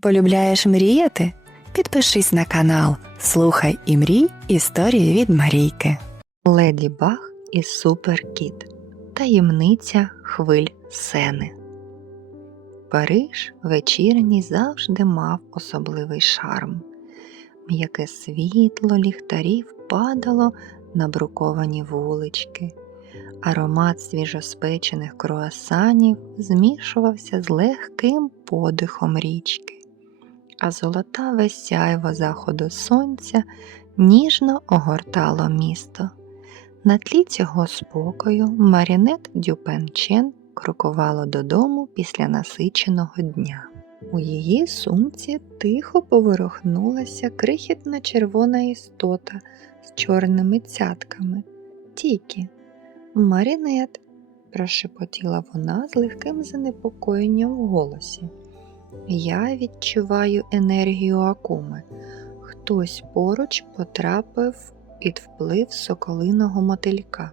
Полюбляєш мріяти? Підпишись на канал Слухай і мрій історії від Марійки. Леді Баг і Суперкіт. Таємниця хвиль сени. Париж вечірній завжди мав особливий шарм. М'яке світло ліхтарів падало на бруковані вулички. Аромат свіжоспечених круасанів змішувався з легким подихом річки, а золотаве сяйво заходу сонця ніжно огортало місто. На тлі цього спокою Марінет Дюпенчен крокувала додому після насиченого дня. У її сумці тихо поворухнулася крихітна червона істота з чорними цятками. Тікі, Марінет, прошепотіла вона з легким занепокоєнням в голосі. Я відчуваю енергію акуми. Хтось поруч потрапив під вплив соколиного мотилька.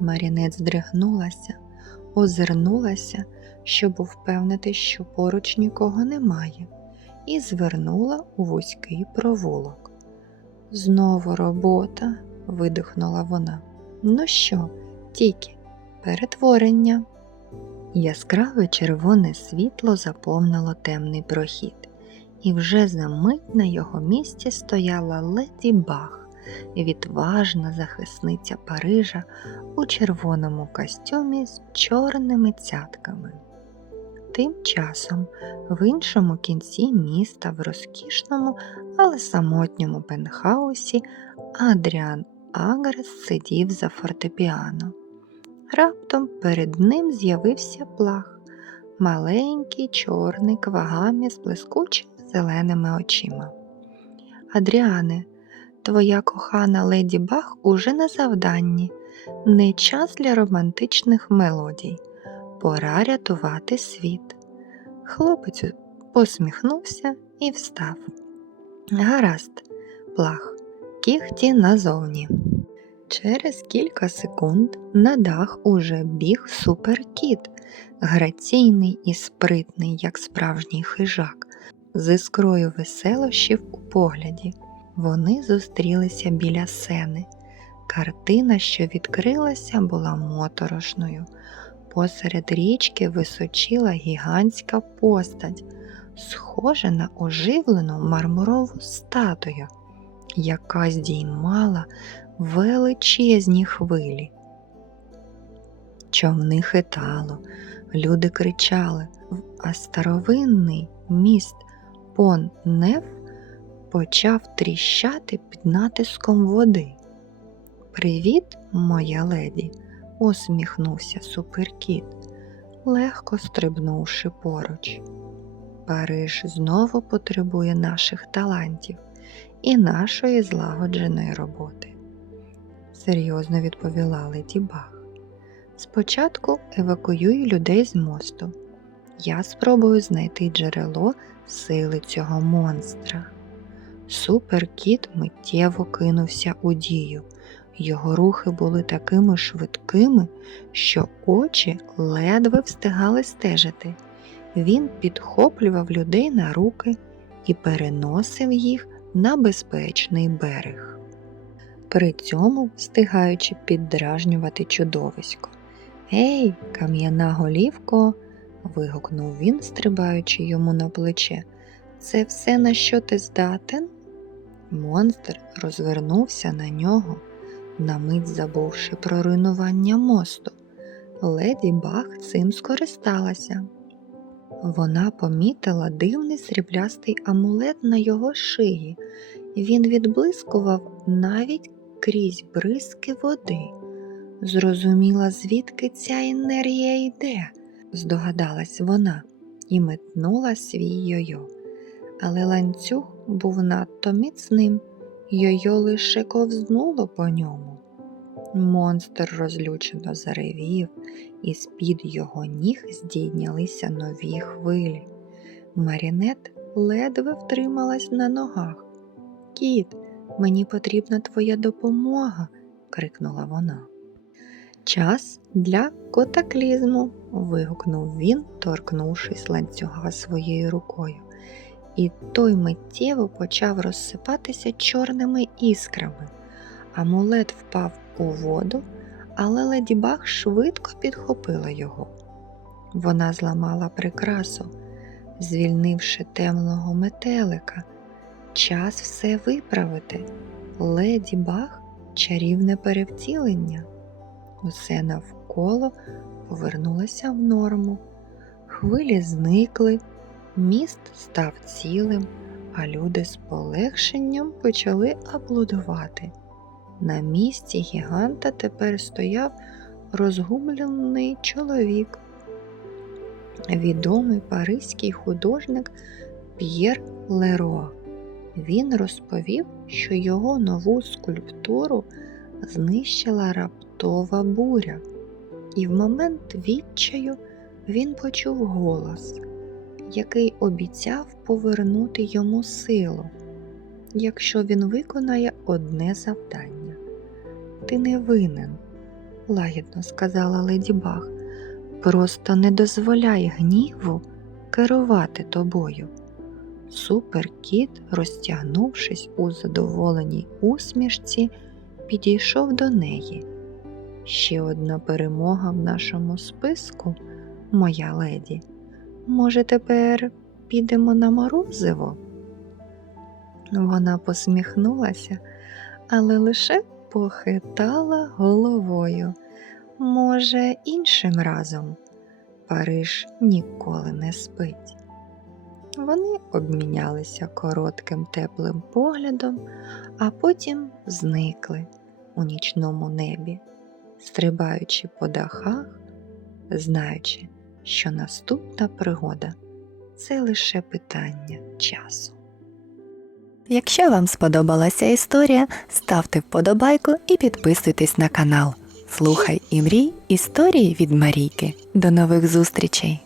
Марінет здригнулася, озирнулася, щоб впевнити, що поруч нікого немає, і звернула у вузький провулок. Знову робота, видихнула вона. Ну що, тільки перетворення. Яскраве червоне світло заповнило темний прохід, і вже за мить на його місці стояла леді Баг, відважна захисниця Парижа у червоному костюмі з чорними цятками. Тим часом в іншому кінці міста, в розкішному, але самотньому пентхаусі, Адріан Агрес сидів за фортепіано. Раптом перед ним з'явився плах, маленький чорний квагамі з блискучими зеленими очима. Адріане, твоя кохана леді Бах уже на завданні, не час для романтичних мелодій. Пора рятувати світ. Хлопець посміхнувся і встав. Гаразд, плах, кіхті назовні. Через кілька секунд на дах уже біг суперкіт, граційний і спритний, як справжній хижак, з іскрою веселощів у погляді. Вони зустрілися біля сени. Картина, що відкрилася, була моторошною. Посеред річки височила гігантська постать, схожа на оживлену мармурову статую, яка здіймала величезні хвилі. Човни хитало, люди кричали, а старовинний міст Пон Неф почав тріщати під натиском води. Привіт, моя леді, усміхнувся суперкіт, легко стрибнувши поруч. Париж знову потребує наших талантів і нашої злагодженої роботи серйозно відповіла Леді Баг. Спочатку евакуюю людей з мосту. Я спробую знайти джерело сили цього монстра. Суперкіт миттєво кинувся у дію. Його рухи були такими швидкими, що очі ледве встигали стежити. Він підхоплював людей на руки і переносив їх на безпечний берег при цьому встигаючи піддражнювати чудовисько. Ей, кам'яна голівко. вигукнув він, стрибаючи йому на плече. Це все на що ти здатен? Монстр розвернувся на нього, на мить забувши про руйнування мосту. Леді Баг цим скористалася. Вона помітила дивний сріблястий амулет на його шиї. Він відблискував навіть крізь бризки води. Зрозуміла, звідки ця енергія йде, здогадалась вона і метнула свій йойо. Але ланцюг був надто міцним, йойо лише ковзнуло по ньому. Монстр розлючено заревів, і з-під його ніг здійнялися нові хвилі. Марінет ледве втрималась на ногах. Кіт, Мені потрібна твоя допомога, крикнула вона. Час для котаклізму. вигукнув він, торкнувшись ланцюга своєю рукою. і той миттєво почав розсипатися чорними іскрами. Амулет впав у воду, але леді Баг швидко підхопила його. Вона зламала прикрасу, звільнивши темного метелика. Час все виправити. Леді Баг чарівне перевтілення. Усе навколо повернулося в норму. Хвилі зникли, міст став цілим, а люди з полегшенням почали аплодувати. На місці гіганта тепер стояв розгублений чоловік. Відомий паризький художник П'єр Леро. Він розповів, що його нову скульптуру знищила раптова буря, і в момент відчаю він почув голос, який обіцяв повернути йому силу, якщо він виконає одне завдання. Ти не винен, лагідно сказала леді Баг. Просто не дозволяй гніву керувати тобою. Суперкіт, розтягнувшись у задоволеній усмішці, підійшов до неї. Ще одна перемога в нашому списку, моя леді. Може, тепер підемо на морозиво? Вона посміхнулася, але лише похитала головою. Може, іншим разом Париж ніколи не спить. Вони обмінялися коротким теплим поглядом, а потім зникли у нічному небі, стрибаючи по дахах, знаючи, що наступна пригода це лише питання часу. Якщо вам сподобалася історія, ставте вподобайку і підписуйтесь на канал. Слухай і мрій історії від Марійки. До нових зустрічей!